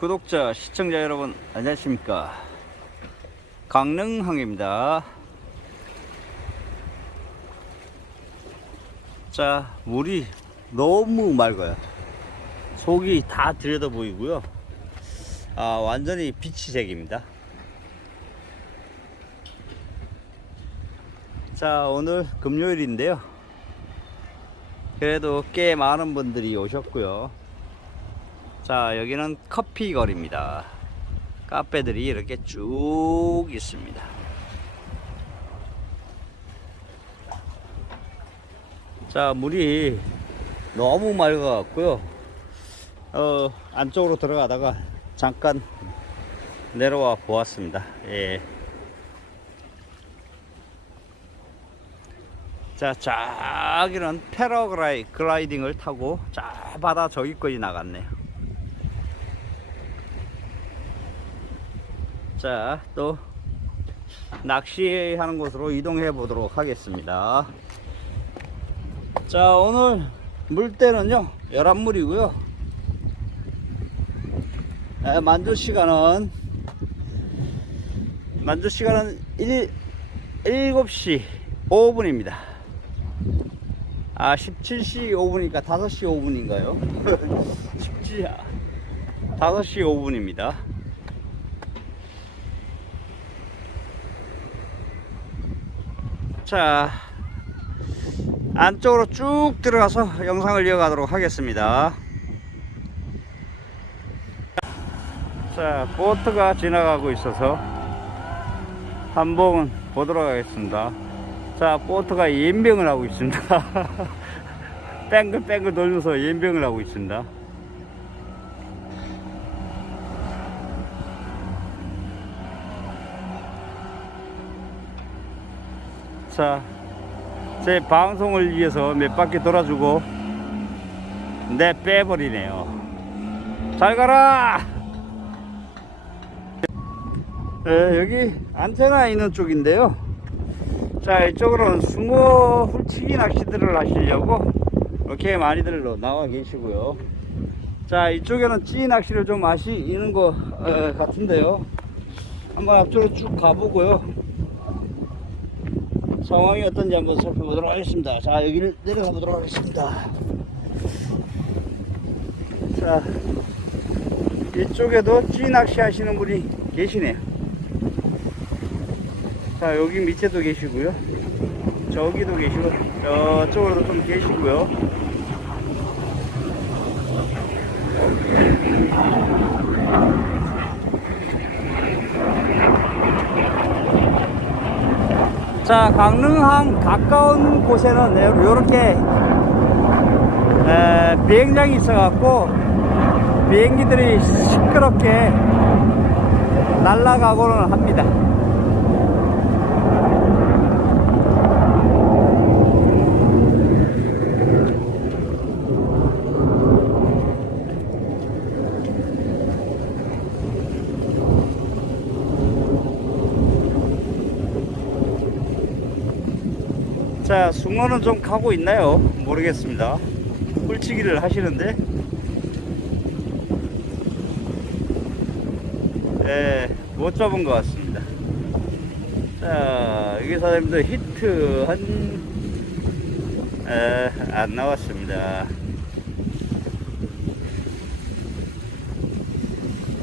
구독자, 시청자 여러분, 안녕하십니까. 강릉항입니다. 자, 물이 너무 맑아요. 속이 다 들여다 보이고요. 아, 완전히 비치색입니다. 자, 오늘 금요일인데요. 그래도 꽤 많은 분들이 오셨고요. 자, 여기는 커피 거리입니다. 카페들이 이렇게 쭉 있습니다. 자, 물이 너무 맑아갖고요. 어, 안쪽으로 들어가다가 잠깐 내려와 보았습니다. 예. 자, 저기는 패러글라이딩을 타고 저 바다 저기까지 나갔네요. 자, 또 낚시하는 곳으로 이동해 보도록 하겠습니다. 자, 오늘 물때는요, 열한물이고요. 에, 만조 시간은 만조 시간은 1, 7시 5분입니다. 아, 17시 5분이니까 5시 5분인가요? 쉽지, 5시 5분입니다. 자, 안쪽으로 쭉 들어가서 영상을 이어가도록 하겠습니다. 자, 보트가 지나가고 있어서 한번 보도록 하겠습니다. 자, 보트가 연병을 하고 있습니다. 뺑글뺑글 돌면서 연병을 하고 있습니다. 자, 제 방송을 위해서 몇 바퀴 돌아주고 내 빼버리네요. 잘 가라! 에, 여기 안테나 있는 쪽인데요. 자, 이쪽으로는 숭어 훌치기 낚시들을 하시려고 이렇게 많이들 나와 계시고요. 자, 이쪽에는 찌 낚시를 좀 하시는 것 에, 같은데요. 한번 앞쪽으로 쭉 가보고요. 상황이 어떤지 한번 살펴보도록 하겠습니다. 자, 여기를 내려가 보도록 하겠습니다. 자, 이쪽에도 찌 낚시 하시는 분이 계시네요. 자, 여기 밑에도 계시고요. 저기도 계시고, 저쪽으로도 좀 계시고요. 자, 강릉항 가까운 곳에는 이렇게 비행장이 있어갖고 비행기들이 시끄럽게 날아가고는 합니다. 자, 숭어는 좀 가고 있나요? 모르겠습니다. hul치기를 하시는데, 예, 못 잡은 것 같습니다. 자, 여기 사장님도 히트 한, 에, 안 나왔습니다.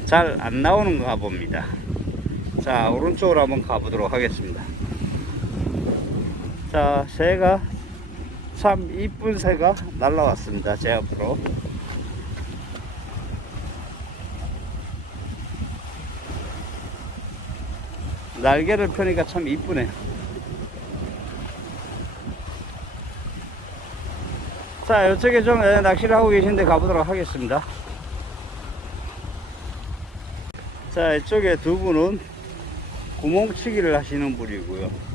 잘 안 나오는가 봅니다. 자, 오른쪽으로 한번 가보도록 하겠습니다. 자, 새가 참 이쁜 새가 날라왔습니다. 제 앞으로. 날개를 펴니까 참 이쁘네요. 자, 이쪽에 좀 예, 낚시를 하고 계신데 가보도록 하겠습니다. 자, 이쪽에 두 분은 구멍치기를 하시는 분이고요.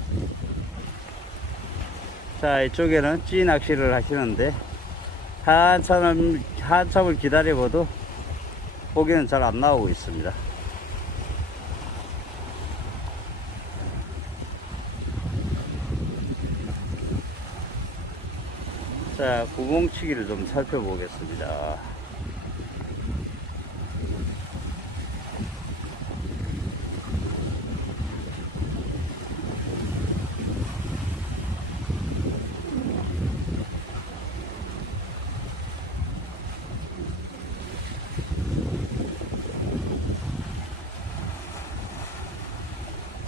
자, 이쪽에는 찌 낚시를 하시는데, 한참을, 한참을 기다려봐도 고기는 잘 안 나오고 있습니다. 자, 구멍치기를 좀 살펴보겠습니다.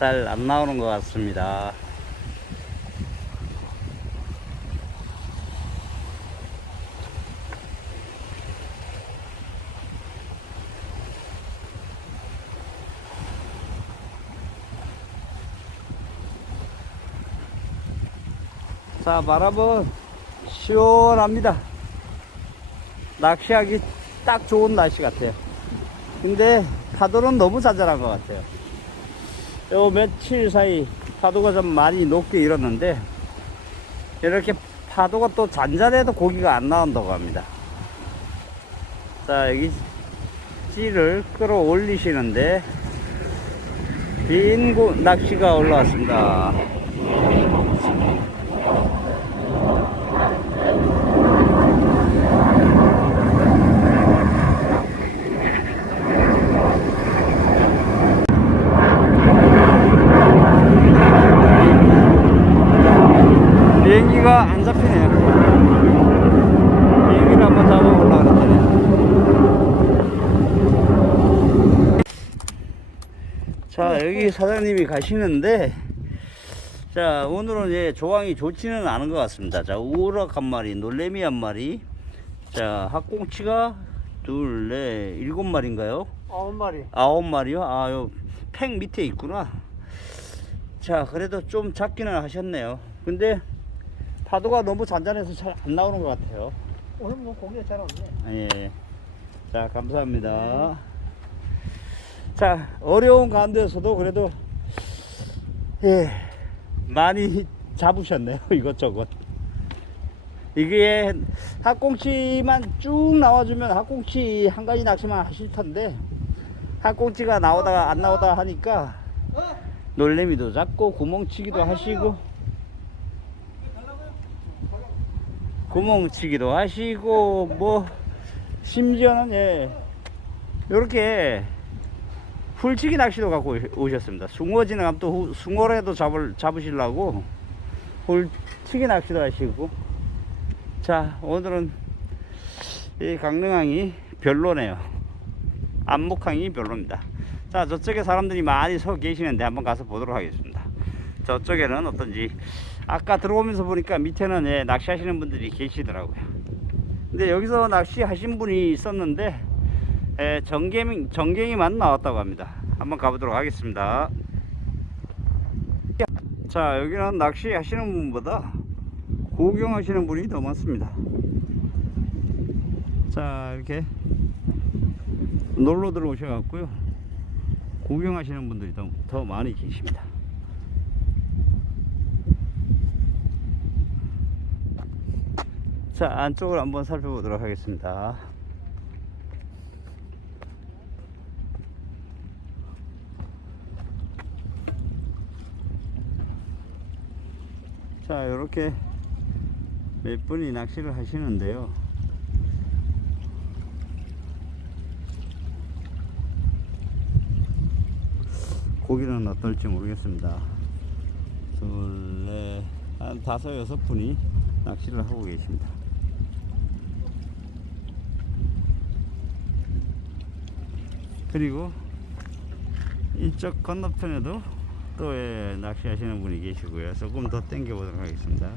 잘 안 나오는 것 같습니다. 자, 바람은 시원합니다. 낚시하기 딱 좋은 날씨 같아요. 근데 파도는 너무 잔잔한 것 같아요. 요 며칠 사이 파도가 좀 많이 높게 일었는데 이렇게 파도가 또 잔잔해도 고기가 안 나온다고 합니다. 자, 여기 찌를 끌어올리시는데 빈 고- 낚시가 올라왔습니다. 비행기가 안 잡히네요. 비행기를 한번 잡아보려고 그랬더니. 자, 여기 사장님이 가시는데, 자, 오늘은 예, 조항이 좋지는 않은 것 같습니다. 자, 우럭 한 마리, 놀래미 한 마리, 자, 학꽁치가 둘, 넷, 일곱 마리인가요? 아홉 마리. 아홉 마리요? 아, 요, 팽 밑에 있구나. 자, 그래도 좀 작기는 하셨네요. 근데 파도가 너무 잔잔해서 잘 안 나오는 것 같아요. 오늘 뭐 고기가 잘 없네. 아, 예. 자, 감사합니다. 자, 어려운 가운데서도 그래도, 예, 많이 잡으셨네요. 이것저것. 이게 학꽁치만 쭉 나와주면 학꽁치 한 가지 낚시만 하실 텐데, 학꽁치가 나오다가 안 나오다 하니까, 놀래미도 잡고, 구멍치기도 하시고, 구멍치기도 하시고, 뭐, 심지어는 예, 요렇게 풀치기 낚시도 갖고 오셨습니다. 숭어지는 가면 또 후- 숭어라도 잡을, 잡으시려고 풀치기 낚시도 하시고. 자, 오늘은 이 강릉항이 별로네요. 안목항이 별로입니다. 자, 저쪽에 사람들이 많이 서 계시는데 한번 가서 보도록 하겠습니다. 저쪽에는 어떤지 아까 들어오면서 보니까 밑에는 예, 낚시하시는 분들이 계시더라고요. 근데 여기서 낚시하신 분이 있었는데 예, 정갱이, 정갱이만 나왔다고 합니다. 한번 가보도록 하겠습니다. 자, 여기는 낚시하시는 분보다 구경하시는 분이 더 많습니다. 자, 이렇게 놀러 들어오셔갖고요. 구경하시는 분들이 더, 더 많이 계십니다. 자, 안쪽을 한번 살펴보도록 하겠습니다. 자, 이렇게 몇 분이 낚시를 하시는데요. 고기는 어떨지 모르겠습니다. 둘, 넷, 한 다섯, 여섯 분이 낚시를 하고 계십니다. 그리고 이쪽 건너편에도 또 예, 낚시하시는 분이 계시고요. 조금 더 당겨 보도록 하겠습니다.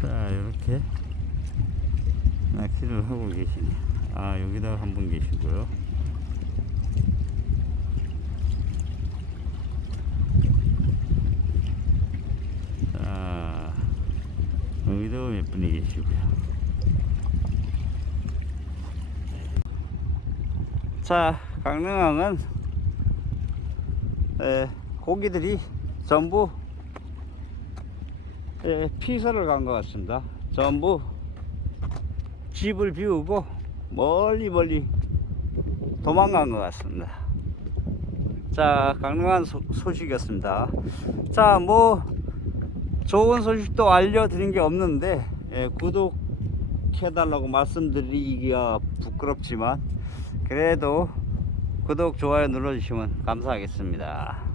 자, 이렇게 낚시를 하고 계시네요. 아, 여기다 한 분 계시고요. 자, 여기도 몇 분이 계시고요. 자, 강릉항은 에, 고기들이 전부 에, 피서를 간 것 같습니다. 전부 집을 비우고 멀리 멀리 도망간 것 같습니다. 자, 강릉한 소, 소식이었습니다. 자, 뭐 좋은 소식도 알려드린 게 없는데 예, 구독해달라고 말씀드리기가 부끄럽지만 그래도 구독 좋아요 눌러주시면 감사하겠습니다.